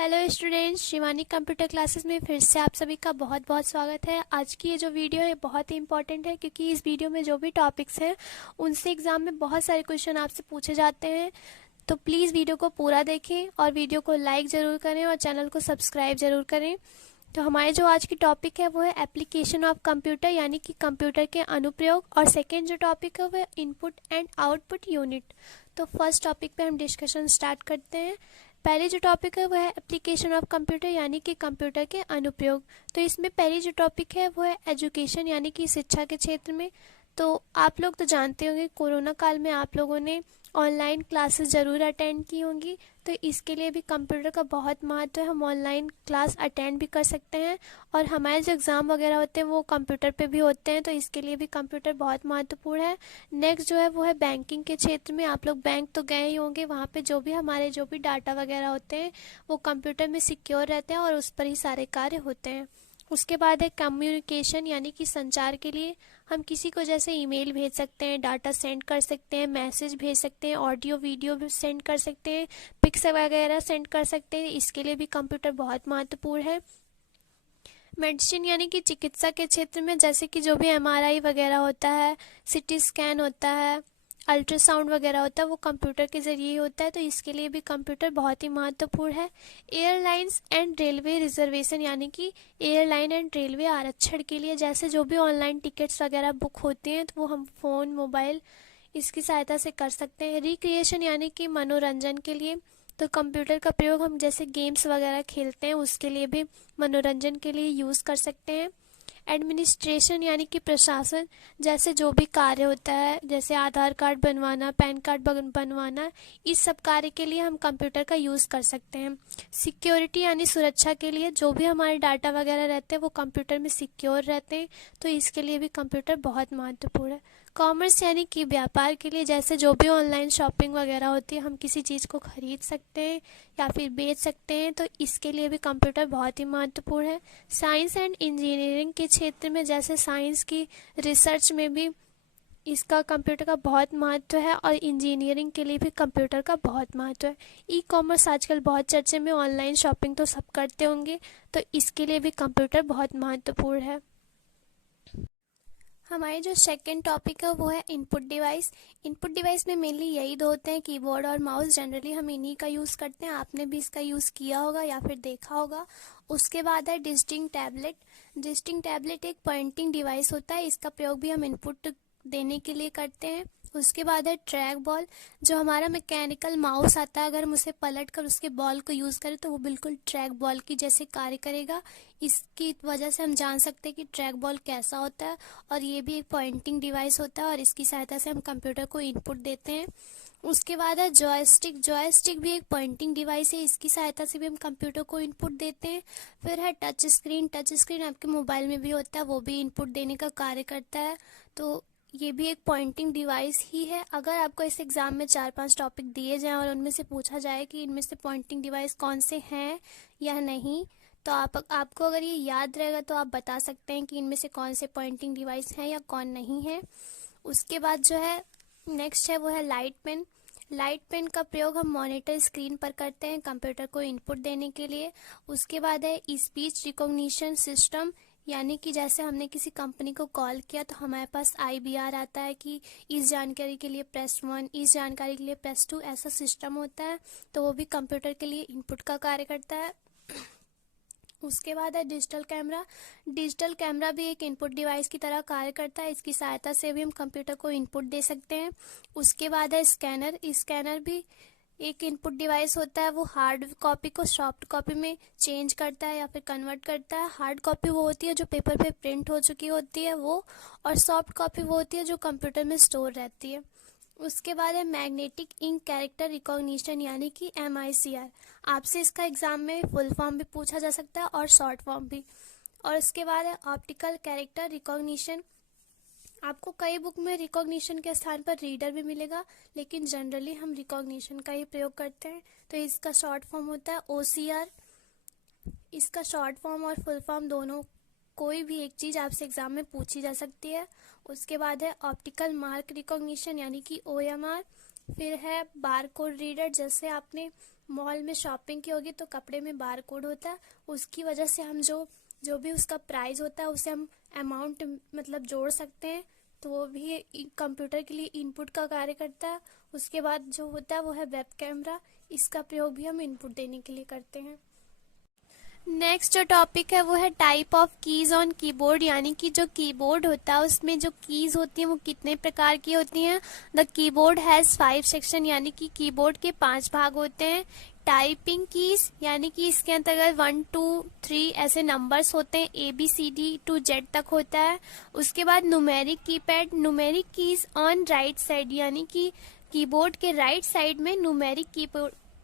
Hello students, Shivani computer classes में फिर से आप सभी का बहुत बहुत स्वागत है। आज की ये जो वीडियो है बहुत ही इंपॉर्टेंट है, क्योंकि इस वीडियो में जो भी टॉपिक्स हैं उनसे एग्जाम में बहुत सारे क्वेश्चन आपसे पूछे जाते हैं। तो प्लीज़ वीडियो को पूरा देखें और वीडियो को लाइक ज़रूर करें और चैनल को सब्सक्राइब ज़रूर करें। तो हमारे जो आज की टॉपिक है वो है एप्लीकेशन ऑफ कंप्यूटर, यानी कि कंप्यूटर के अनुप्रयोग। और सेकेंड जो टॉपिक है वो है इनपुट एंड आउटपुट यूनिट। तो फर्स्ट टॉपिक पे हम डिस्कशन स्टार्ट करते हैं। पहले जो टॉपिक है वो है एप्लीकेशन ऑफ कंप्यूटर, यानी कि कंप्यूटर के अनुप्रयोग। तो इसमें पहली जो टॉपिक है वो है एजुकेशन, यानी कि शिक्षा के क्षेत्र में। तो आप लोग तो जानते होंगे कोरोना काल में आप लोगों ने ऑनलाइन क्लासेस ज़रूर अटेंड की होंगी। तो इसके लिए भी कंप्यूटर का बहुत महत्व है। हम ऑनलाइन क्लास अटेंड भी कर सकते हैं और हमारे जो एग्ज़ाम वगैरह होते हैं वो कंप्यूटर पे भी होते हैं। तो इसके लिए भी कंप्यूटर बहुत महत्वपूर्ण है। नेक्स्ट जो है वो है बैंकिंग के क्षेत्र में। आप लोग बैंक तो गए ही होंगे, वहाँ पे जो भी डाटा वगैरह होते हैं वो कंप्यूटर में सिक्योर रहते हैं और उस पर ही सारे कार्य होते हैं। उसके बाद है कम्युनिकेशन, यानी कि संचार के लिए हम किसी को जैसे ईमेल भेज सकते हैं, डाटा सेंड कर सकते हैं, मैसेज भेज सकते हैं, ऑडियो वीडियो भी सेंड कर सकते हैं, पिक्स वगैरह सेंड कर सकते हैं। इसके लिए भी कंप्यूटर बहुत महत्वपूर्ण है। मेडिसिन, यानी कि चिकित्सा के क्षेत्र में जैसे कि जो भी एमआरआई वगैरह होता है, सीटी स्कैन होता है, अल्ट्रासाउंड वगैरह होता है, वो कंप्यूटर के ज़रिए ही होता है। तो इसके लिए भी कंप्यूटर बहुत ही महत्वपूर्ण है। एयरलाइंस एंड रेलवे रिजर्वेशन, यानी कि एयरलाइन एंड रेलवे आरक्षण के लिए जैसे जो भी ऑनलाइन टिकट्स वगैरह बुक होती हैं तो वो हम फ़ोन मोबाइल इसकी सहायता से कर सकते हैं। रिक्रिएशन, यानी कि मनोरंजन के लिए तो कंप्यूटर का प्रयोग हम जैसे गेम्स वगैरह खेलते हैं उसके लिए भी मनोरंजन के लिए यूज़ कर सकते हैं। एडमिनिस्ट्रेशन, यानी कि प्रशासन, जैसे जो भी कार्य होता है जैसे आधार कार्ड बनवाना, पैन कार्ड बनवाना, इस सब कार्य के लिए हम कंप्यूटर का यूज़ कर सकते हैं। सिक्योरिटी, यानी सुरक्षा के लिए जो भी हमारे डाटा वगैरह रहते हैं वो कंप्यूटर में सिक्योर रहते हैं। तो इसके लिए भी कंप्यूटर बहुत महत्वपूर्ण है। कॉमर्स, यानी कि व्यापार के लिए जैसे जो भी ऑनलाइन शॉपिंग वगैरह होती है हम किसी चीज़ को खरीद सकते हैं या फिर बेच सकते हैं। तो इसके लिए भी कंप्यूटर बहुत ही महत्वपूर्ण है। साइंस एंड इंजीनियरिंग के क्षेत्र में जैसे साइंस की रिसर्च में भी इसका कंप्यूटर का बहुत महत्व है और इंजीनियरिंग के लिए भी कंप्यूटर का बहुत महत्व है। ई कॉमर्स आजकल बहुत चर्चे में, ऑनलाइन शॉपिंग तो सब करते होंगे, तो इसके लिए भी कंप्यूटर बहुत महत्वपूर्ण है। हमारे जो सेकंड टॉपिक है वो है इनपुट डिवाइस। इनपुट डिवाइस में मेनली यही दो होते हैं, कीबोर्ड और माउस। जनरली हम इन्हीं का यूज़ करते हैं, आपने भी इसका यूज़ किया होगा या फिर देखा होगा। उसके बाद है डिस्टिंक्ट टैबलेट। डिस्टिंक्ट टैबलेट एक पॉइंटिंग डिवाइस होता है, इसका प्रयोग भी हम इनपुट देने के लिए करते हैं। उसके बाद है ट्रैक बॉल, जो हमारा मैकेनिकल माउस आता है, अगर हम उसे पलट कर उसके बॉल को यूज़ करें तो वो बिल्कुल ट्रैक बॉल की जैसे कार्य करेगा। इसकी वजह से हम जान सकते हैं कि ट्रैक बॉल कैसा होता है। और ये भी एक पॉइंटिंग डिवाइस होता है और इसकी सहायता से हम कंप्यूटर को इनपुट देते हैं। उसके बाद है जॉयस्टिक। जॉयस्टिक भी एक पॉइंटिंग डिवाइस है, इसकी सहायता से भी हम कंप्यूटर को इनपुट देते हैं। फिर है टच स्क्रीन। टच स्क्रीन आपके मोबाइल में भी होता है, वो भी इनपुट देने का कार्य करता है। तो ये भी एक पॉइंटिंग डिवाइस ही है। अगर आपको इस एग्ज़ाम में 4-5 टॉपिक दिए जाएं और उनमें से पूछा जाए कि इनमें से पॉइंटिंग डिवाइस कौन से हैं या नहीं, तो आपको अगर ये याद रहेगा तो आप बता सकते हैं कि इनमें से कौन से पॉइंटिंग डिवाइस हैं या कौन नहीं है। उसके बाद जो है नेक्स्ट है वो है लाइट पेन। लाइट पेन का प्रयोग हम मॉनिटर स्क्रीन पर करते हैं कंप्यूटर को इनपुट देने के लिए। उसके बाद है स्पीच रिकॉग्निशन सिस्टम, यानी कि जैसे हमने किसी कंपनी को कॉल किया तो हमारे पास IBR आता है कि इस जानकारी के लिए प्रेस 1, इस जानकारी के लिए प्रेस 2, ऐसा सिस्टम होता है। तो वो भी कंप्यूटर के लिए इनपुट का कार्य करता है। उसके बाद है डिजिटल कैमरा। डिजिटल कैमरा भी एक इनपुट डिवाइस की तरह कार्य करता है, इसकी सहायता से भी हम कंप्यूटर को इनपुट दे सकते हैं। उसके बाद है स्कैनर। स्कैनर भी एक इनपुट डिवाइस होता है, वो हार्ड कॉपी को सॉफ्ट कॉपी में चेंज करता है या फिर कन्वर्ट करता है। हार्ड कॉपी वो होती है जो पेपर पे प्रिंट हो चुकी होती है वो, और सॉफ्ट कॉपी वो होती है जो कंप्यूटर में स्टोर रहती है। उसके बाद है मैग्नेटिक इंक कैरेक्टर रिकॉग्निशन, यानी कि MICR। आपसे इसका एग्जाम में फुल फॉर्म भी पूछा जा सकता है और शॉर्ट फॉर्म भी। और उसके बाद है ऑप्टिकल कैरेक्टर रिकॉग्निशन। आपको कई बुक में रिकॉग्निशन के स्थान पर रीडर भी मिलेगा, लेकिन जनरली हम रिकॉग्निशन का ही प्रयोग करते हैं। तो इसका शॉर्ट फॉर्म होता है OCR। इसका शॉर्ट फॉर्म और फुल फॉर्म दोनों, कोई भी एक चीज़ आपसे एग्जाम में पूछी जा सकती है। उसके बाद है ऑप्टिकल मार्क रिकॉग्निशन, यानी कि OMR। फिर है बारकोड रीडर, जैसे आपने मॉल में शॉपिंग की होगी तो कपड़े में बार कोड होता है, उसकी वजह से हम जो भी उसका प्राइस होता है उसे हम अमाउंट मतलब जोड़ सकते हैं, तो वो भी कंप्यूटर के लिए इनपुट का कार्य करता है। उसके बाद जो होता है वो है वेब कैमरा, इसका प्रयोग भी हम इनपुट देने के लिए करते हैं। नेक्स्ट जो टॉपिक है वो है type of keys on keyboard, यानी कि जो कीबोर्ड होता है उसमें जो कीज होती हैं वो कितने प्रकार की होती हैं। द कीबोर्ड हैज 5 सेक्शन, यानी कि कीबोर्ड के 5 भाग होते हैं। टाइपिंग कीज, यानी कि इसके अंतर्गत 1 2 3 ऐसे नंबर्स होते हैं, ABCD to Z तक होता है। उसके बाद numeric keypad, numeric keys on right side, यानी कि कीबोर्ड के राइट साइड में न्यूमेरिक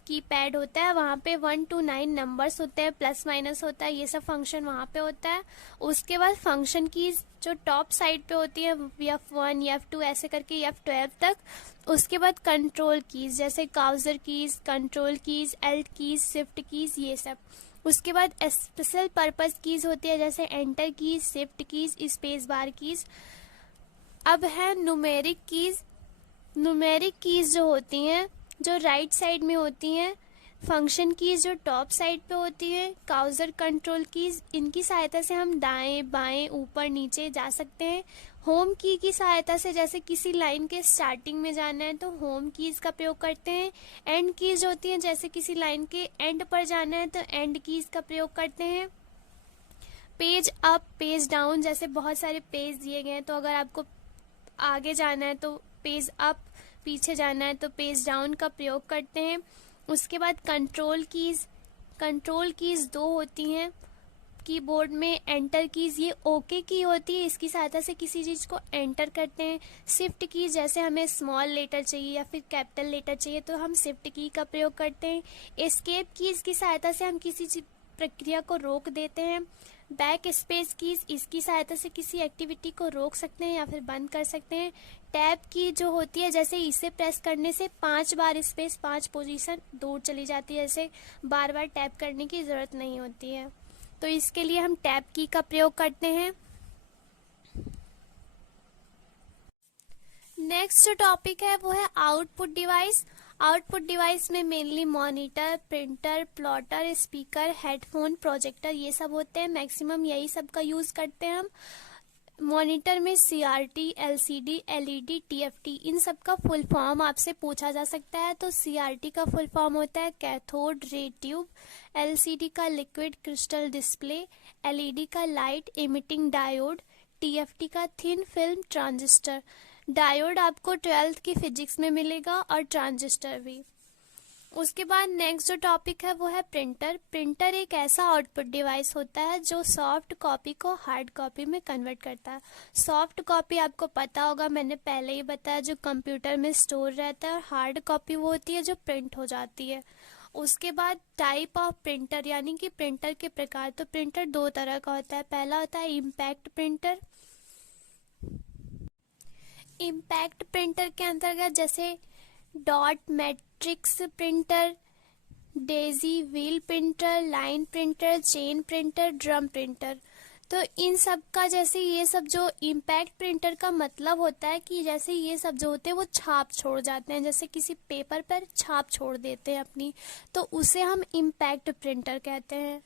कीपैड होता है, वहाँ पे 1 to 9 नंबर्स होते हैं, प्लस माइनस होता है, ये सब फंक्शन वहाँ पे होता है। उसके बाद फंक्शन कीज जो टॉप साइड पे होती है, F1 F2 ऐसे करके F12 तक। उसके बाद कंट्रोल कीज जैसे cursor keys, control keys, alt keys, shift keys, ये सब। उसके बाद स्पेशल पर्पस कीज होती है जैसे enter keys, shift keys, space bar keys. अब है न्यूमेरिक कीज। न्यूमेरिक कीज जो होती हैं जो राइट साइड में होती हैं, फंक्शन कीज जो टॉप साइड पे होती है, काउजर कंट्रोल कीज, इनकी सहायता से हम दाएं बाएं ऊपर नीचे जा सकते हैं। होम की सहायता से जैसे किसी लाइन के स्टार्टिंग में जाना है तो होम कीज का प्रयोग करते हैं। एंड कीज होती हैं जैसे किसी लाइन के एंड पर जाना है तो एंड कीज का प्रयोग करते हैं। पेज अप पेज डाउन, जैसे बहुत सारे पेज दिए गए हैं तो अगर आपको आगे जाना है तो पेज अप, पीछे जाना है तो पेज डाउन का प्रयोग करते हैं। उसके बाद कंट्रोल कीज 2 होती हैं कीबोर्ड में। एंटर कीज ये ओके की होती है, इसकी सहायता से किसी चीज को एंटर करते हैं। शिफ्ट कीज जैसे हमें स्मॉल लेटर चाहिए या फिर कैपिटल लेटर चाहिए तो हम शिफ्ट की का प्रयोग करते हैं। एस्केप कीज की सहायता से हम किसी प्रक्रिया को रोक देते हैं। बैक स्पेस कीज, इसकी सहायता से किसी एक्टिविटी को रोक सकते हैं या फिर बंद कर सकते हैं। टैब की जो होती है जैसे इसे प्रेस करने से 5 बार स्पेस 5 पोजीशन दूर चली जाती है, जैसे बार बार टैप करने की जरूरत नहीं होती है, तो इसके लिए हम टैब की का प्रयोग करते हैं। नेक्स्ट जो टॉपिक है वो है आउटपुट डिवाइस। आउटपुट डिवाइस में mainly monitor, printer, plotter, speaker, headphone, projector ये सब होते हैं। मैक्सिमम यही सब का यूज करते हैं हम। मॉनिटर में CRT, LCD, LED, TFT इन सब का फुल फॉर्म आपसे पूछा जा सकता है। तो CRT का फुल फॉर्म होता है कैथोड रे ट्यूब, LCD का लिक्विड क्रिस्टल डिस्प्ले, LED का लाइट इमिटिंग डायोड, TFT का थिन फिल्म ट्रांजिस्टर। डायोड आपको 12th की फिजिक्स में मिलेगा और ट्रांजिस्टर भी। उसके बाद नेक्स्ट जो टॉपिक है वो है प्रिंटर। प्रिंटर एक ऐसा आउटपुट डिवाइस होता है जो सॉफ्ट कॉपी को हार्ड कॉपी में कन्वर्ट करता है। सॉफ्ट कॉपी आपको पता होगा, मैंने पहले ही बताया, जो कंप्यूटर में स्टोर रहता है, और हार्ड कॉपी वो होती है जो प्रिंट हो जाती है। उसके बाद टाइप ऑफ प्रिंटर, यानी कि प्रिंटर के प्रकार। तो प्रिंटर 2 तरह का होता है। पहला होता है इम्पैक्ट प्रिंटर। इम्पैक्ट प्रिंटर के अंतर्गत जैसे dot matrix printer, Daisy wheel printer, line printer, chain printer, drum printer. तो इन सब का जैसे ये सब जो इम्पैक्ट प्रिंटर का मतलब होता है कि जैसे ये सब जो होते हैं वो छाप छोड़ जाते हैं, जैसे किसी पेपर पर छाप छोड़ देते हैं अपनी, तो उसे हम इम्पैक्ट प्रिंटर कहते हैं।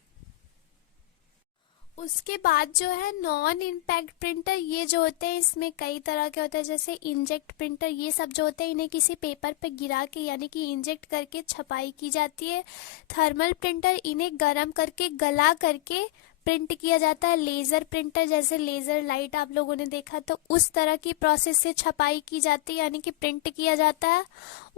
उसके बाद जो है नॉन इम्पैक्ट प्रिंटर, ये जो होते हैं इसमें कई तरह के होते हैं, जैसे इंजेक्ट प्रिंटर। ये सब जो होते हैं इन्हें किसी पेपर पे गिरा के यानी कि इंजेक्ट करके छपाई की जाती है। थर्मल प्रिंटर, इन्हें गर्म करके गला करके प्रिंट किया जाता है। लेजर प्रिंटर, जैसे लेजर लाइट आप लोगों ने देखा तो उस तरह की प्रोसेस से छपाई की जाती है यानी कि प्रिंट किया जाता है।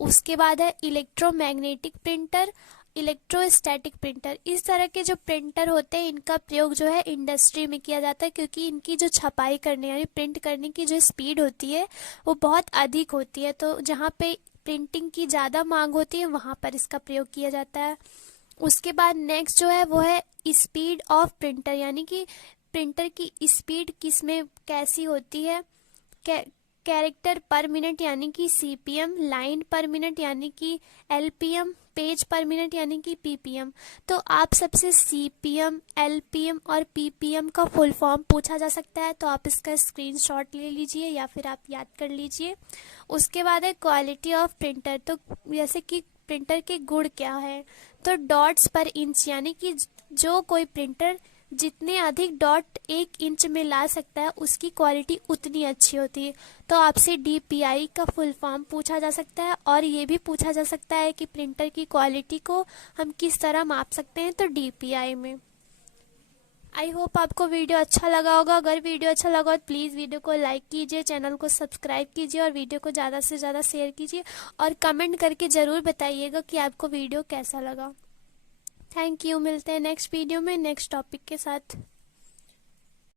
उसके बाद है इलेक्ट्रोमैग्नेटिक प्रिंटर, इलेक्ट्रोस्टैटिक प्रिंटर। इस तरह के जो प्रिंटर होते हैं इनका प्रयोग जो है इंडस्ट्री में किया जाता है, क्योंकि इनकी जो छपाई करने यानी प्रिंट करने की जो स्पीड होती है वो बहुत अधिक होती है, तो जहाँ पे प्रिंटिंग की ज़्यादा मांग होती है वहाँ पर इसका प्रयोग किया जाता है। उसके बाद नेक्स्ट जो है वो है स्पीड ऑफ प्रिंटर, यानी कि प्रिंटर की स्पीड किस में कैसी होती है। कैरेक्टर पर मिनट यानी कि CPM, लाइन पर मिनट यानी कि LPM, पेज पर मिनट यानी कि PPM। तो आप सबसे CPM, LPM और PPM का फुल फॉर्म पूछा जा सकता है, तो आप इसका स्क्रीनशॉट ले लीजिए या फिर आप याद कर लीजिए। उसके बाद है क्वालिटी ऑफ प्रिंटर। तो जैसे कि प्रिंटर के गुण क्या है। तो डॉट्स पर इंच, यानी कि जो कोई प्रिंटर जितने अधिक डॉट 1 इंच में ला सकता है उसकी क्वालिटी उतनी अच्छी होती है। तो आपसे DPI का फुल फॉर्म पूछा जा सकता है और ये भी पूछा जा सकता है कि प्रिंटर की क्वालिटी को हम किस तरह माप सकते हैं, तो DPI में। आई होप आपको वीडियो अच्छा लगा होगा। अगर वीडियो अच्छा लगा तो प्लीज़ वीडियो को लाइक कीजिए, चैनल को सब्सक्राइब कीजिए और वीडियो को ज़्यादा से ज़्यादा शेयर कीजिए और कमेंट करके ज़रूर बताइएगा कि आपको वीडियो कैसा लगा। Thank you. मिलते हैं नेक्स्ट वीडियो में नेक्स्ट टॉपिक के साथ।